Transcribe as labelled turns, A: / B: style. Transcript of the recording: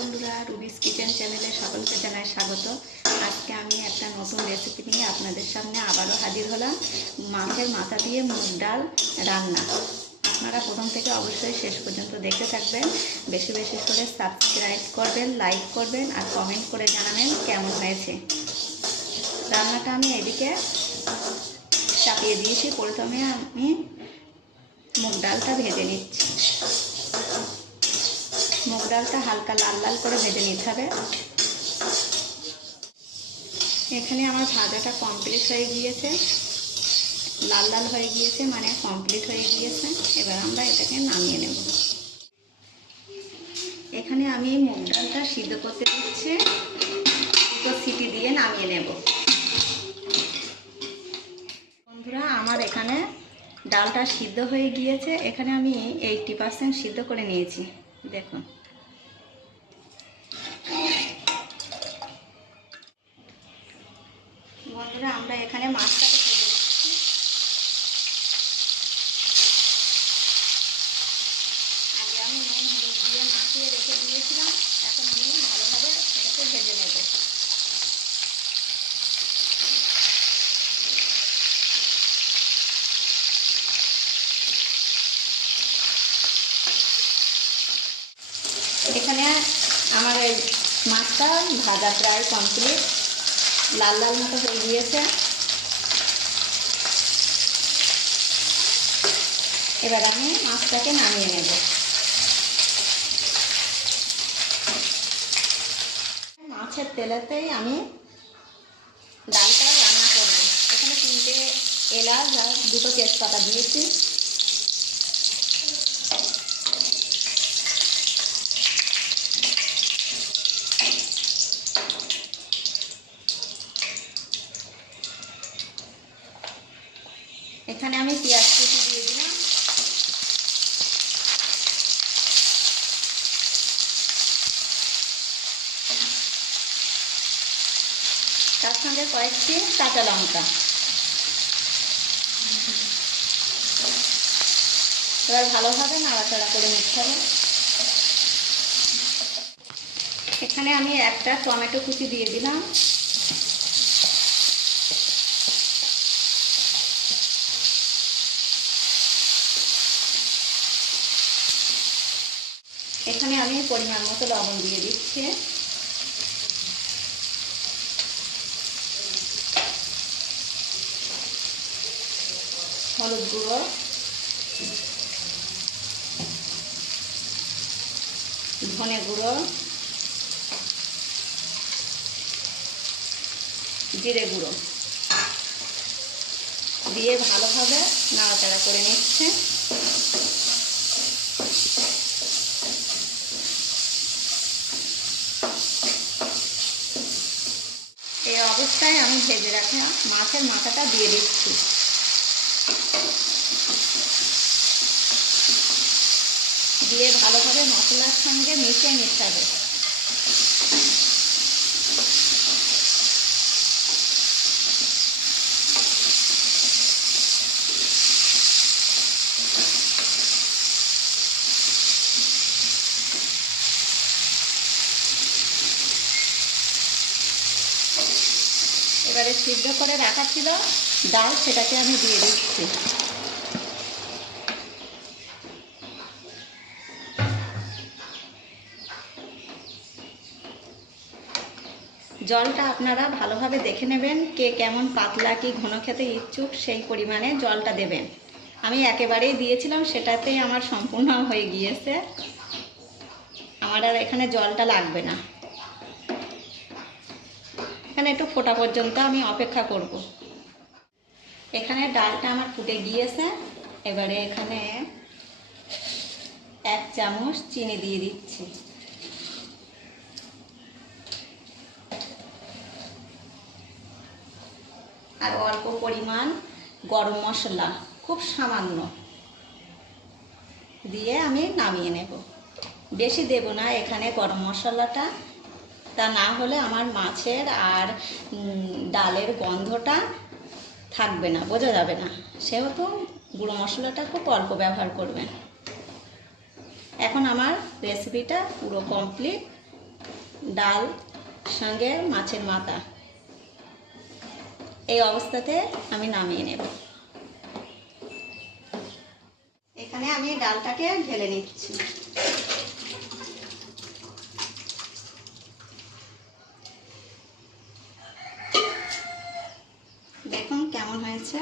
A: বন্ধুরা রুবিস কিচেন চ্যানেলে সকলকে জানাই স্বাগত। আজকে আমি একটা নতুন রেসিপি নিয়ে আপনাদের সামনে আবারও হাজির হলাম। মাছের মাথা দিয়ে মুগ ডাল রান্না। আপনারা প্রথম থেকে অবশ্যই শেষ পর্যন্ত দেখতে থাকবেন। বেশি বেশি করে সাবস্ক্রাইব করবেন লাইক করবেন আর কমেন্ট করে জানাবেন কেমন হয়েছে। রান্নাটা আমি এদিকে চাপিয়ে দিয়েছি। প্রথমে আমি মুগ ডালটা ভেজে নিচ্ছি। ডালটা হালকা লাল লাল করে ভেজে নিতে হবে। এখানে আমার ভাজাটা কমপ্লিট হয়ে গিয়েছে। লাল লাল হয়ে গিয়েছে মানে কমপ্লিট হয়ে গিয়েছে। এবার আমরা এটাকে নামিয়ে নেব। এখানে আমি মুগ ডালটা সিদ্ধ করতে দিচ্ছি। দুটো সিটি দিয়ে নামিয়ে নেব। বন্ধুরা, আমার এখানে ডালটা সিদ্ধ হয়ে গিয়েছে। এখানে আমি এইটটি পার্সেন্ট সিদ্ধ করে নিয়েছি। দেখুন। আমরা এখানে মাছটাকে আগে আমি নুন, হলুদ দিয়ে রেখে দিয়েছিলাম। এখন ভালোভাবে ভেজে এখানে আমার মাছটা ভাজা প্রায় কমপ্লিট লাল লাল মতো হয়ে গিয়েছে। এবার আমি মাছটাকে নামিয়ে নেব। মাছের তেলেতেই আমি ডালটা রান্না করব। এখানে তিনটে এলাচ আর দুটো তেজপাতা দিয়েছি। এখানে আমি পেঁয়াজ কুচি দিয়ে দিলাম। তার সঙ্গে কয়েকটি কাঁচা লঙ্কা। এবার ভালোভাবে নাড়াচাড়া করে নিতে হবে। এখানে আমি একটা টমেটো কুচি দিয়ে দিলাম এখানে আমি পরিমাণ মতো লবণ দিয়ে দিচ্ছি। হলুদ গুঁড়ো। ধনে গুঁড়ো। জিরে গুঁড়ো। দিয়ে ভালোভাবে নাড়াচাড়া করে নিচ্ছে। এই অবস্থায় আমি ভেজে রাখা মাছের মাথাটা দিয়ে দিচ্ছি। দিয়ে ভালোভাবে মশলার সঙ্গে মিশিয়ে নিতে হবে। এবারে সিদ্ধ করে রাখা ছিল। ডাল সেটাকে আমি দিয়ে দিচ্ছি। জলটা আপনারা ভালোভাবে দেখে নেবেন কে কেমন পাতলা কি ঘন খেতে ইচ্ছুক সেই পরিমাণে জলটা দেবেন। আমি একেবারেই দিয়েছিলাম, সেটাতেই আমার সম্পূর্ণ হয়ে গিয়েছে। আমার আর এখানে জলটা লাগবে না। এখানে একটু ফোটা পর্যন্ত আমি অপেক্ষা করব। এখানে ডালটা আমার ফুটে গিয়েছে। এবারে এখানে এক চামচ চিনি দিয়ে দিচ্ছি। আর অল্প পরিমাণ গরম মশলা, খুব সামান্য, দিয়ে আমি নামিয়ে নেব। বেশি দেব না, এখানে গরম মশলাটা তা না হলে আমার মাছের আর ডালের গন্ধটা থাকবে না, বোঝা যাবে না। সেহেতু গুঁড়ো মশলাটা খুব অল্প ব্যবহার করবেন। এখন আমার রেসিপিটা পুরো কমপ্লিট ডাল সঙ্গে মাছের মাথা। এই অবস্থাতে আমি নামিয়ে নেব। এখানে আমি ডালটাকে ঢেলে নিচ্ছি দেখুন কেমন হয়েছে